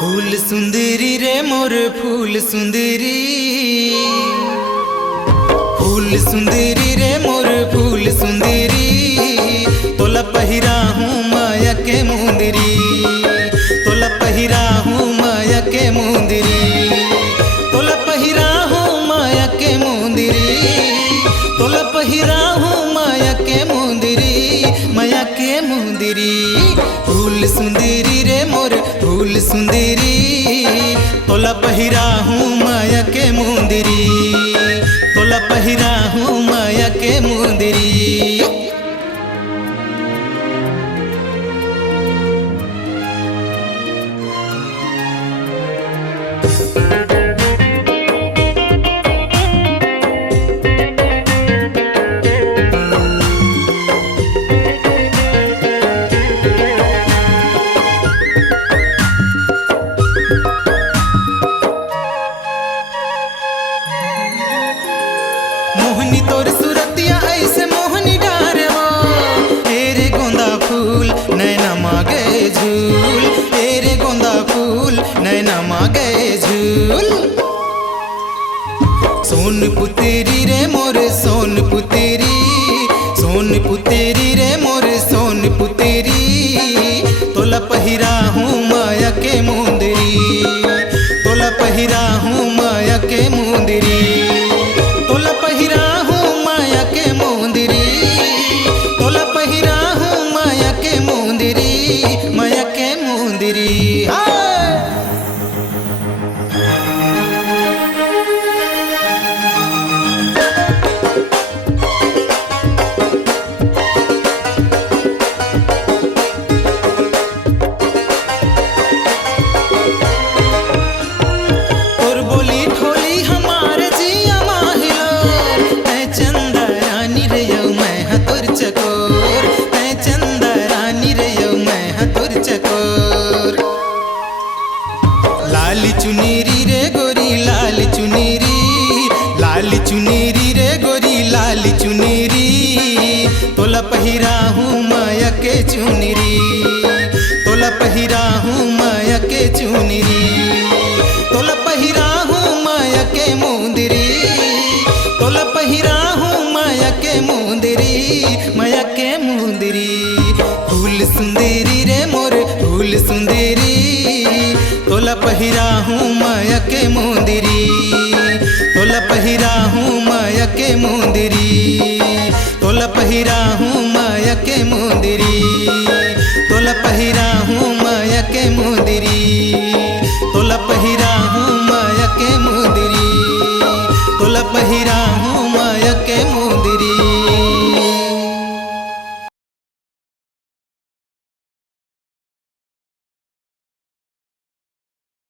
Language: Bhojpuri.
फूल सुंदरी रे मोर फूल सुंदरी, फूल सुंदरी रे मोर फूल सुंदरी, तोला पहिरा हूँ माया के मुंदरी, तोला पहिरा हूँ माया के मुंदरी, तोला पहिरा हूँ माया के मुंदरी, तोला पहिरा हूँ माया के मुंदरी, माया के मुंदरी। फूल सुंदरी रे मोर फूल सुंदरी, तोला पहिरा हूँ माया के मुंदरी, तोला पहिरा हूँ माया के मुंदरी। मोहनी तोर सुरतिया ऐसे मोहनी डारे वो, तेरे गोंदा फूल नैना मागे झूल, तेरे गोंदा फूल नैना मागे झूल। सोन पुतेरी रे मोर सोन पुतेरी, सोन पुतेरी रे मोर सोन पुतेरी, तोला पहिरा हूँ माया के मुंदरी, तोला पहिरा हूँ माया के मुंदरी, तोला पहिरा हूँ माया के मुंदरी, तोला पहिरा हूँ माया के मुंदरी, माया के मुंदरी। तोर बोली ठोली हमारे जिया माहिलो, मैं चंदा रानी रे यौ मैं हतुर चकोर, मैं चंदा रानी रे यौ मैं हतुर चकोर। लाली चुनीरी रे गोरी लाली चुनीरी, लाली चुनीरी रे गोरी लाली चुनीरी, तोला पहिरा हूँ माया के चुनीरी, तोला पहिरा हूँ माया के चुनीरी, तोला पहिरा हूँ माया के मुंदरी, तोला पहिरा हूँ माया के मुंदरी, माया के मुंदरी। फूल सुंदरी रे मोर फूल सुंदरी, तोला पहिरा हूँ माया के मुंदरी, तोला पहिरा हूँ माया के मुंदरी, तोला पहिरा हूँ माया के मुंदरी, तोला पहिरा हूँ माया के मुंदरी, तोला पहिरा हूँ माया के मुंदरी, तोला पहिरा